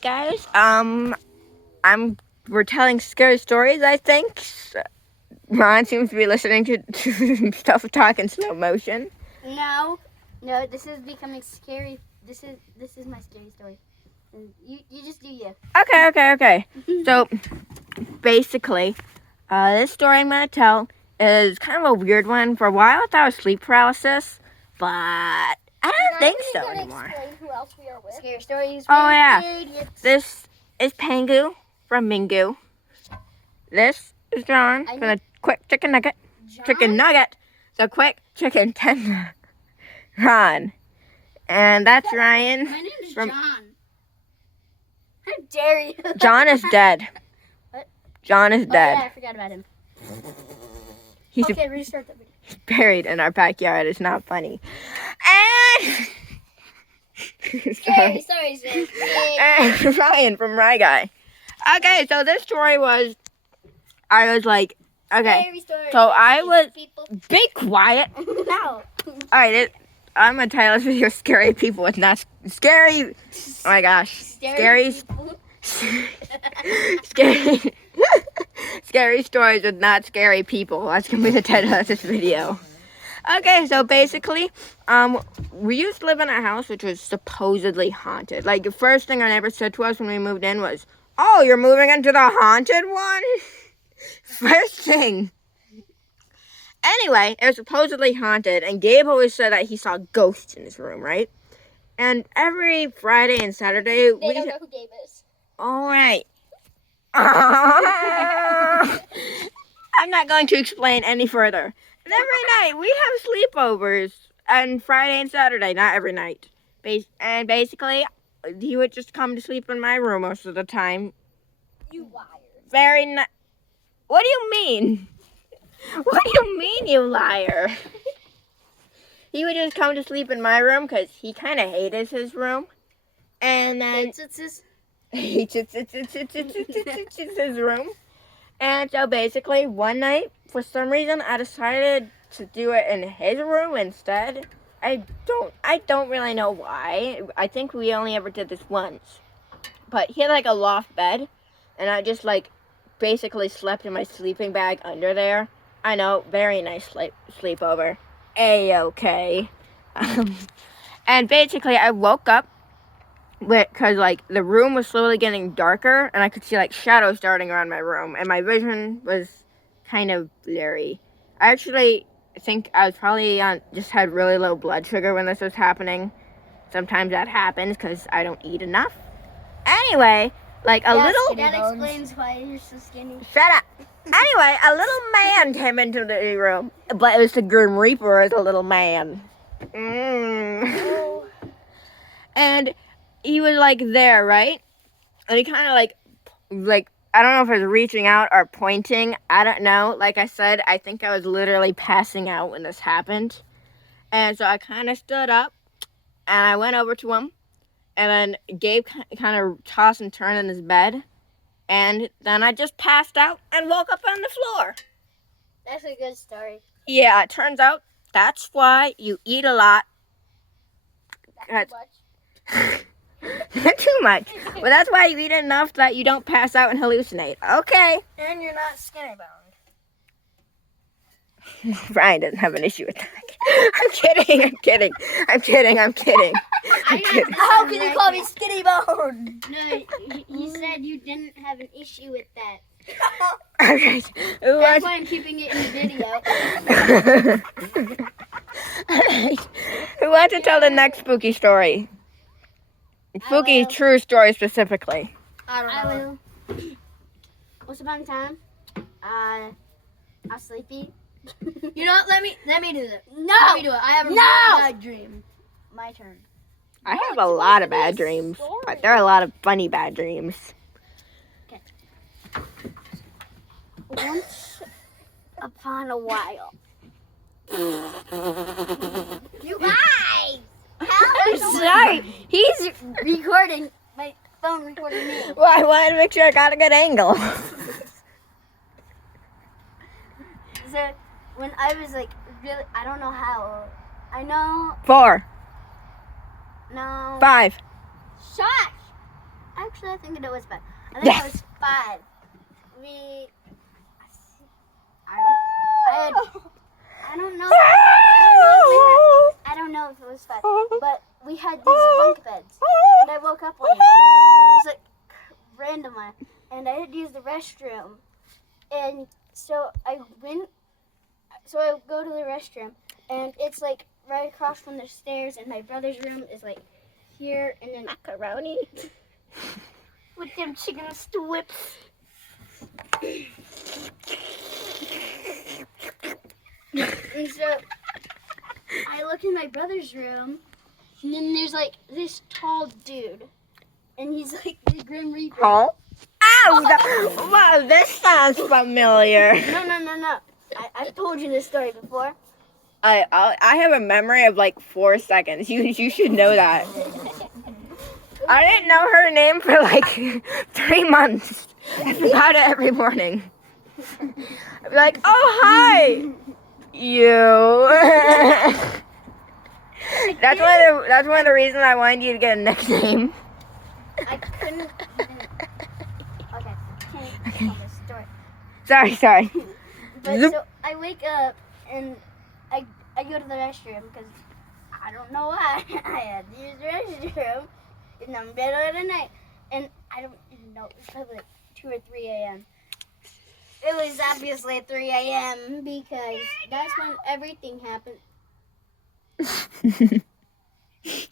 Guys, we're telling scary stories, I think. Ron seems to be listening to stuff talk in slow motion. No, this is becoming scary. This is my scary story. You just do you. Okay. So, basically, this story I'm going to tell is kind of a weird one. For a while, I thought it was sleep paralysis, but I don't think so anymore. Explain who else we are with. Scary stories. Oh, yeah. Idiots. This is Pangu from Mingu. This is John from the quick chicken nugget. John? Chicken nugget. The quick chicken tender. Ron. And that's Ryan. My name is from John. How dare you? John is dead. What? John is dead. Oh, yeah, I forgot about him. He's Okay, restart the video. buried in our backyard. It's not funny. And Sorry. And Ryan from Rye Guy. Okay, so this story was, I was like, okay, Scary stories. so I was, People. be quiet. No. Alright, I'm gonna title this video "Scary People with Not Scary." Oh my gosh, scary stories with not scary people. That's gonna be the title of this video. Okay, so basically, we used to live in a house which was supposedly haunted. Like the first thing our neighbor said to us when we moved in was, "Oh, you're moving into the haunted one?" First thing. Anyway, it was supposedly haunted, and Gabe always said that he saw ghosts in his room, right? And every Friday and Saturday, They don't know who Gabe is. All right. I'm not going to explain any further. And every night, we have sleepovers on Friday and Saturday, not every night. And basically, he would just come to sleep in my room most of the time. You liar. What do you mean? What do you mean, you liar? He would just come to sleep in my room because he kind of hated his room. And then he hates his room. And so basically, one night, for some reason, I decided to do it in his room instead. I don't really know why. I think we only ever did this once. But he had like a loft bed, and I just like basically slept in my sleeping bag under there. I know, very nice sleepover. A-okay. And basically, I woke up because like the room was slowly getting darker, and I could see like shadows darting around my room, and my vision was kind of blurry. I actually think I was probably just had really low blood sugar when this was happening. Sometimes that happens because I don't eat enough. Anyway, like a little. That explains why you're so skinny. Shut up. Anyway, a little man came into the room, but it was the Grim Reaper as a little man. Oh. And he was like there, right? And he kind of like I don't know if it was reaching out or pointing. I don't know. Like I said, I think I was literally passing out when this happened. And so I kind of stood up and I went over to him. And then Gabe kind of tossed and turned in his bed. And then I just passed out and woke up on the floor. That's a good story. Yeah, it turns out that's why you eat a lot. Not too much. Not too much. But that's why you eat enough that you don't pass out and hallucinate. Okay. And you're not skinny boned. Brian doesn't have an issue with that. I'm kidding. How can you call me skinny boned? No, you said you didn't have an issue with that. Okay. That's why I'm keeping it in the video. Alright. Who wants to tell the next spooky story? Spooky true story specifically. I will. Once upon a time, I was sleepy. You know what? Let me do this. No! Let me do it. I have a really bad dream. My turn. I have a lot of bad dreams, but there are a lot of funny bad dreams. Okay. Once upon a while. You guys! I'm sorry. He's recording. My phone recording me. Well, I wanted to make sure I got a good angle. So, when I was like really, I don't know how old. I know. 4. No. 5. Shush! Actually, I think it was 5. I think Yes. it was 5. I don't know. I don't know if it was 5, but we had these bunk beds, and I woke up one night. It was like random, and I had to use the restroom, and so I went. So I go to the restroom, and it's like right across from the stairs, and my brother's room is like here, and then Macaroni. with them chicken strips. And so I look in my brother's room, and then there's like this tall dude, and he's like the Grim Reaper. Oh. Ow! Wow, this sounds familiar. No. I've told you this story before. I have a memory of like 4 seconds. You should know that. I didn't know her name for like 3 months. I forgot it every morning. I'd be like, oh hi, you. That's one of the reasons I wanted you to get a nickname. I couldn't. Okay, can't tell this story. Sorry. But Zoop. so I wake up and I go to the restroom because I don't know why I had to use the restroom in the middle of the night, and I don't even know. It was probably like 2 or 3 a.m. It was obviously 3 a.m. because that's when everything happened. Do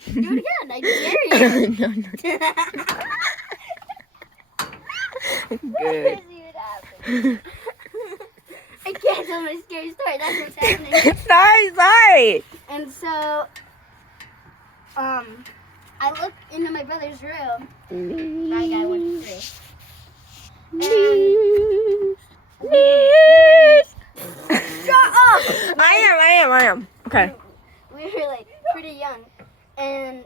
it again. I dare you. No. Good. Good. I can't tell my scary story. That's what's happening. Sorry. And so, I look into my brother's room. My guy 1, 2, 3. Shut up! I am. Okay. We were like pretty young, and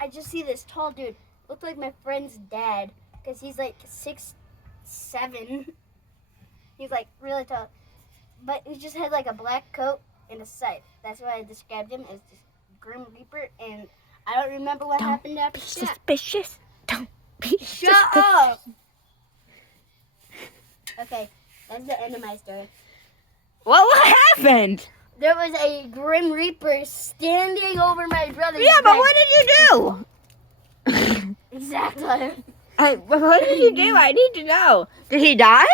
I just see this tall dude. Looked like my friend's dad, because he's like 6'7". He's like really tall, but he just had like a black coat and a scythe. That's why I described him as this Grim Reaper, and I don't remember what happened after that. Suspicious. Don't be Shut up! Okay, that's the end of my story. What happened? There was a Grim Reaper standing over my brother's Yeah, but bed. what did you do? Exactly. What did you do? I need to know. Did he die?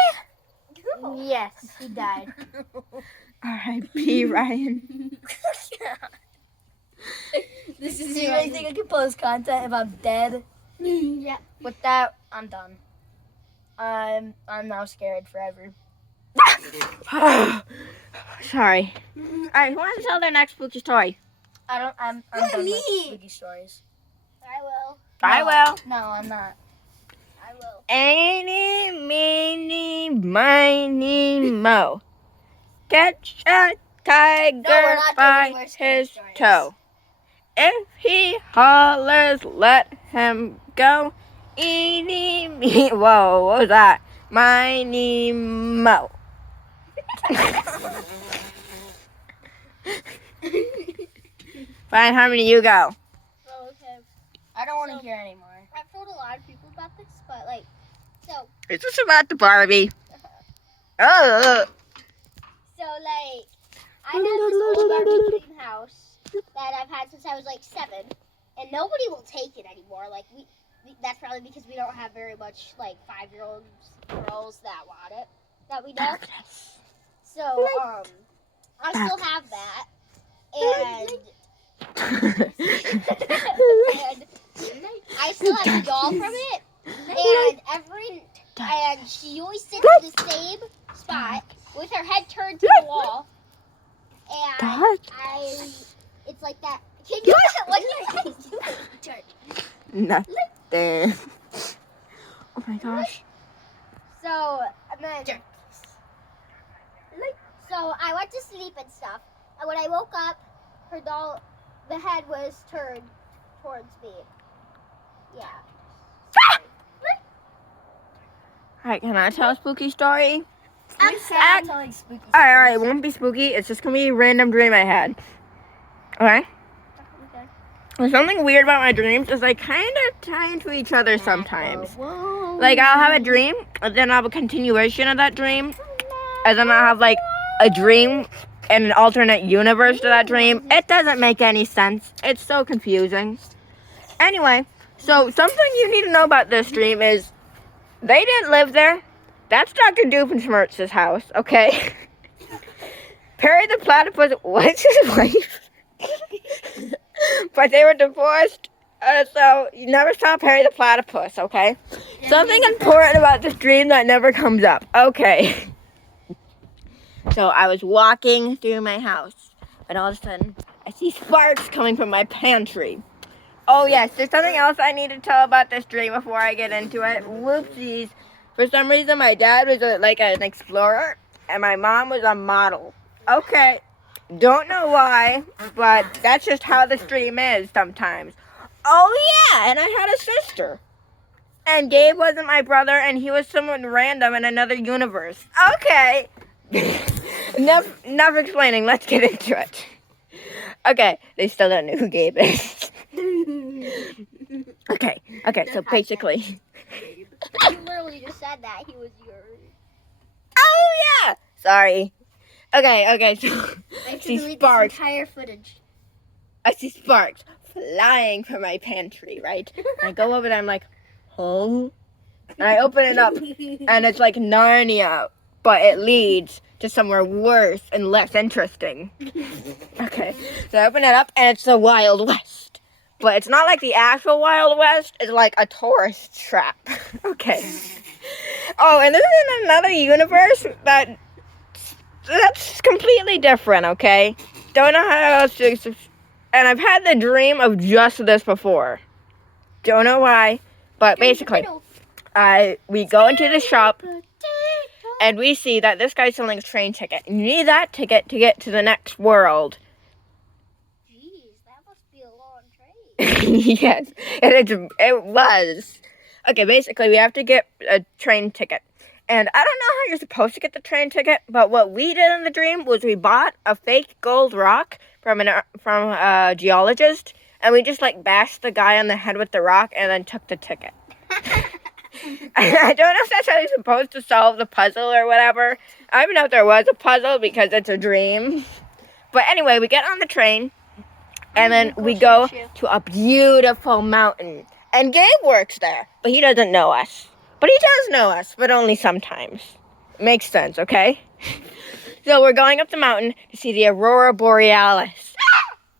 Yes, he died. R.I.P. Ryan. This is. Do you really think I can post content if I'm dead? Yeah. With that, I'm done. I'm now scared forever. Sorry. Alright, who wants to tell their next spooky story? I'm Look at done me. with spooky stories. I will. I will. No, I'm not. I will. Eeny, meeny, miny, mo. Catch a tiger we're not doing by any more scary his stories. toe. If he hollers, let him go. Eeny, meeny, whoa, what was that? Miny, mo. Fine, how many you go? Oh, okay. I don't want to hear anymore. I've told a lot of people about this, but like, so Is this about the Barbie? Oh, like, I have this old Barbie dream house that I've had since I was like 7, and nobody will take it anymore. Like we that's probably because we don't have very much like 5-year-old girls that want it that we know. So I still have that, and I still have a doll from it, and she always sits in the same spot with her head turned to the wall, and it's like that. Can you, what are you guys doing? Nothing. Oh my gosh. So, and then, so I went to sleep and stuff, and when I woke up, her doll, the head was turned towards me. Yeah. Alright, can I tell a spooky story? I'm sad telling spooky stories. Alright, it won't be spooky. It's just gonna be a random dream I had. Okay? something weird about my dreams is they kind of tie into each other sometimes. Like, I'll have a dream, and then I'll have a continuation of that dream, and then I'll have, like, a dream and an alternate universe to that dream. It doesn't make any sense. It's so confusing. Anyway, so something you need to know about this dream is they didn't live there. That's Dr. Doofenshmirtz's house, okay? Perry the Platypus was his wife. But they were divorced, so you never saw Perry the Platypus, okay? Something important about this dream that never comes up. Okay. So I was walking through my house, and all of a sudden, I see sparks coming from my pantry. Oh yes, there's something else I need to tell about this dream before I get into it. Whoopsies. For some reason, my dad was like an explorer, and my mom was a model. Okay. Don't know why, but that's just how the stream is sometimes. Oh yeah, and I had a sister. And Gabe wasn't my brother, and he was someone random in another universe. Okay. Enough explaining, let's get into it. Okay, they still don't know who Gabe is. Okay, so basically. You literally just said that he was yours. Oh yeah! Sorry. Okay, so I see delete sparks. this entire footage. I see sparks flying from my pantry, right? And I go over there, I'm like, oh. And I open it up, and it's like Narnia, but it leads to somewhere worse and less interesting. Okay, so I open it up, and it's the Wild West. But it's not like the actual Wild West, it's like a tourist trap. Okay. Oh, and this is in another universe that's completely different, okay? Don't know how else to... And I've had the dream of just this before. Don't know why, but basically, we go into the shop, and we see that this guy's selling a train ticket. And you need that ticket to get to the next world. Jeez, that must be a long train. Yes, it was. Okay, basically, we have to get a train ticket. And I don't know how you're supposed to get the train ticket, but what we did in the dream was we bought a fake gold rock from a geologist, and we just like bashed the guy on the head with the rock and then took the ticket. I don't know if that's how you're supposed to solve the puzzle or whatever. I don't even know if there was a puzzle because it's a dream. But anyway, we get on the train, and then we go to a beautiful mountain. And Gabe works there, but he doesn't know us. But he does know us, but only sometimes. Makes sense, okay? So we're going up the mountain to see the Aurora Borealis.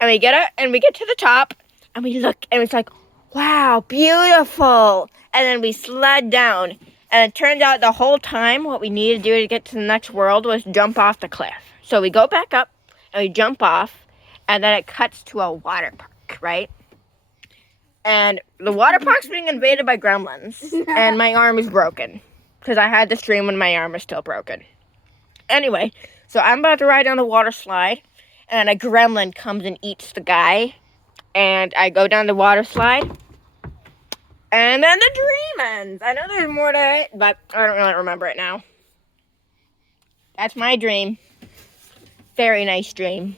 And we get to the top, and we look, and it's like, wow, beautiful. And then we sled down. And it turns out the whole time, what we needed to do to get to the next world was jump off the cliff. So we go back up, and we jump off, and then it cuts to a water park, right? And the water park's being invaded by gremlins. And my arm is broken. Because I had this dream when my arm is still broken. Anyway, so I'm about to ride down the water slide. And a gremlin comes and eats the guy. And I go down the water slide. And then the dream ends. I know there's more to it, but I don't really remember it now. That's my dream. Very nice dream.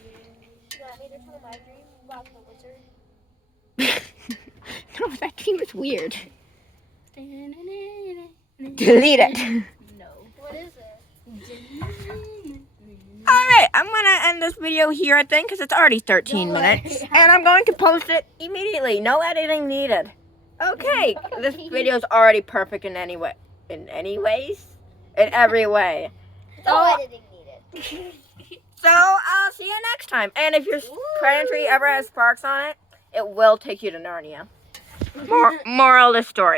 You want me to tell my dream about the wizard? No, that dream is weird. No. Delete it. What is it? Alright, I'm going to end this video here, I think, because it's already 13 minutes. And I'm going to post it immediately. No editing needed. Okay, this video is already perfect in any way. In any ways? In every way. No editing needed. So, I'll see you next time. And if your pantry ever has sparks on it, it will take you to Narnia. Moral of the story.